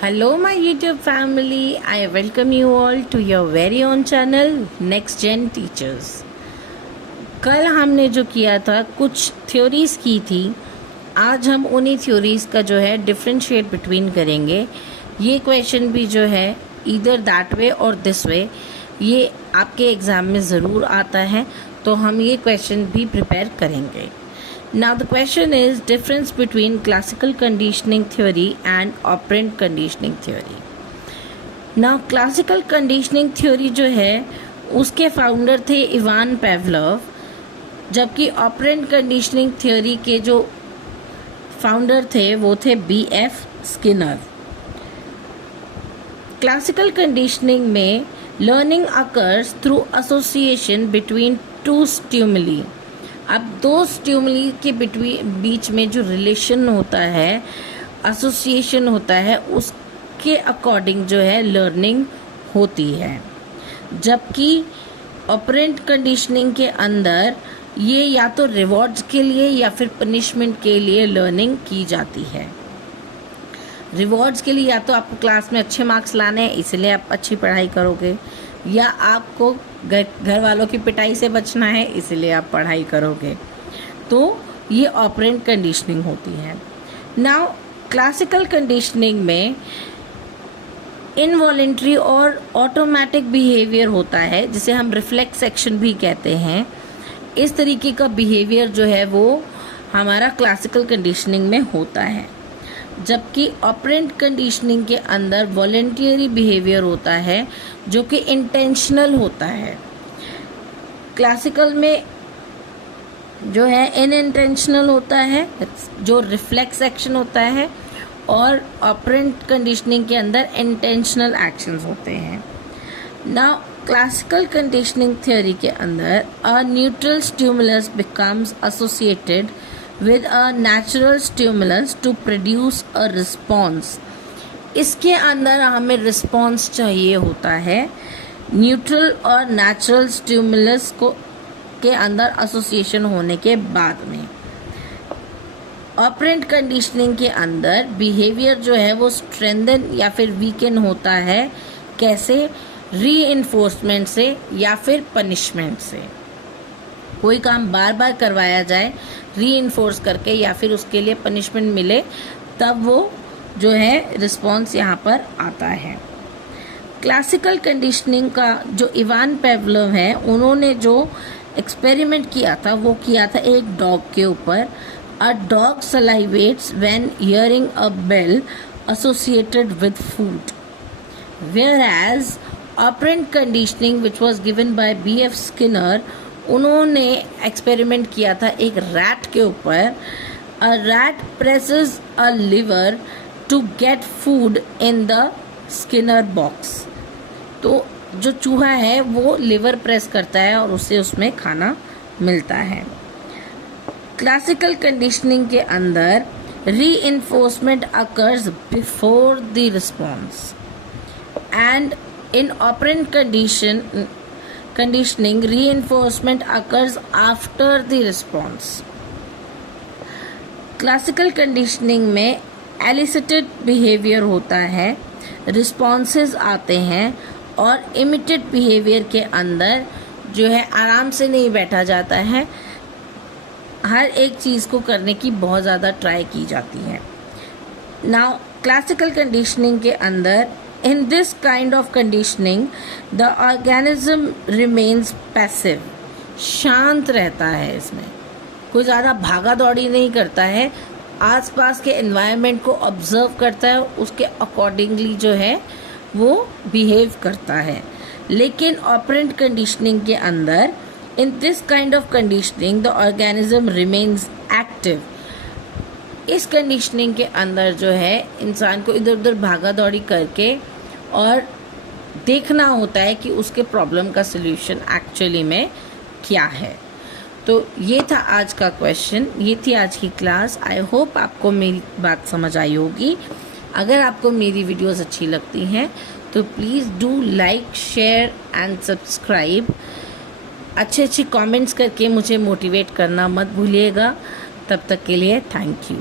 Hello my YouTube family, I welcome you all to your very own channel Next Gen Teachers। कल हमने जो किया था कुछ थ्योरीज की थी, आज हम उन्हीं थ्योरीज का जो है डिफरेंशिएट बिटवीन करेंगे। ये क्वेश्चन भी जो है इधर दैट वे और दिस वे, ये आपके एग्ज़ाम में ज़रूर आता है, तो हम ये क्वेश्चन भी प्रिपेयर करेंगे। Now the question is difference between classical conditioning theory and operant conditioning theory। Now classical conditioning theory जो है उसके फाउंडर थे इवान पेवलोव, जबकि operant conditioning theory के जो फाउंडर थे वो थे B.F. स्किनर। क्लासिकल कंडीशनिंग में learning occurs through association between two stimuli. अब दो स्टिमुली के बीच में जो रिलेशन होता है, एसोसिएशन होता है, उसके अकॉर्डिंग जो है लर्निंग होती है। जबकि ऑपरेंट कंडीशनिंग के अंदर ये या तो रिवॉर्ड्स के लिए या फिर पनिशमेंट के लिए लर्निंग की जाती है। रिवॉर्ड्स के लिए या तो आपको क्लास में अच्छे मार्क्स लाने हैं इसलिए आप अच्छी पढ़ाई करोगे, या आपको घर वालों की पिटाई से बचना है इसलिए आप पढ़ाई करोगे। तो ये ऑपरेंट कंडीशनिंग होती है। नाउ क्लासिकल कंडीशनिंग में इनवॉलेंट्री और ऑटोमेटिक बिहेवियर होता है, जिसे हम रिफ्लेक्स एक्शन भी कहते हैं। इस तरीके का बिहेवियर जो है वो हमारा क्लासिकल कंडीशनिंग में होता है, जबकि ऑपरेंट कंडीशनिंग के अंदर वॉलेंटियरी बिहेवियर होता है जो कि इंटेंशनल होता है। क्लासिकल में जो है इनइंटेंशनल होता है, जो रिफ्लेक्स एक्शन होता है, और ऑपरेंट कंडीशनिंग के अंदर इंटेंशनल एक्शंस होते हैं। नाउ क्लासिकल कंडीशनिंग थ्योरी के अंदर a neutral stimulus becomes associated with a natural stimulus to produce a response। इसके अंदर हमें रिस्पॉन्स चाहिए होता है न्यूट्रल और नेचुरल स्टिमुलस को के अंदर एसोसिएशन होने के बाद में। ऑपरेंट कंडीशनिंग के अंदर बिहेवियर जो है वो स्ट्रेंथन या फिर वीकन होता है। कैसे? रीइंफोर्समेंट से या फिर पनिशमेंट से। कोई काम बार बार करवाया जाए रीइंफोर्स करके या फिर उसके लिए पनिशमेंट मिले, तब वो जो है रिस्पॉन्स यहाँ पर आता है। क्लासिकल कंडीशनिंग का जो इवान पेवलोव है, उन्होंने जो एक्सपेरिमेंट किया था वो किया था एक डॉग के ऊपर। A dog salivates when hearing a bell associated with food, whereas operant conditioning which was given by B.F. Skinner, उन्होंने एक्सपेरिमेंट किया था एक रैट के ऊपर। A rat presses a lever to get food in the Skinner box. तो जो चूहा है वो लिवर प्रेस करता है और उससे उसमें खाना मिलता है। क्लासिकल कंडीशनिंग के अंदर reinforcement occurs before the response and in operant conditioning reinforcement occurs after the response। Classical conditioning में elicited behavior होता है, responses आते हैं, और immediate behavior के अंदर जो है आराम से नहीं बैठा जाता है, हर एक चीज़ को करने की बहुत ज़्यादा ट्राई की जाती है। नाउ क्लासिकल कंडीशनिंग के अंदर in this kind of conditioning the organism remains passive। शांत रहता है, इसमें कोई ज़्यादा भागा दौड़ी नहीं करता है, आसपास के एनवायरनमेंट को ऑब्जर्व करता है, उसके अकॉर्डिंगली जो है वो बिहेव करता है। लेकिन ऑपरेंट कंडीशनिंग के अंदर in this kind of conditioning the organism remains active। इस कंडीशनिंग के अंदर जो है इंसान को इधर उधर भागा दौड़ी करके और देखना होता है कि उसके प्रॉब्लम का सलूशन एक्चुअली में क्या है। तो ये था आज का क्वेश्चन, ये थी आज की क्लास। आई होप आपको मेरी बात समझ आई होगी। अगर आपको मेरी वीडियोस अच्छी लगती हैं तो please do like, share and subscribe. अच्छे कमेंट्स करके मुझे मोटिवेट करना मत भूलिएगा। तब तक के लिए थैंक यू।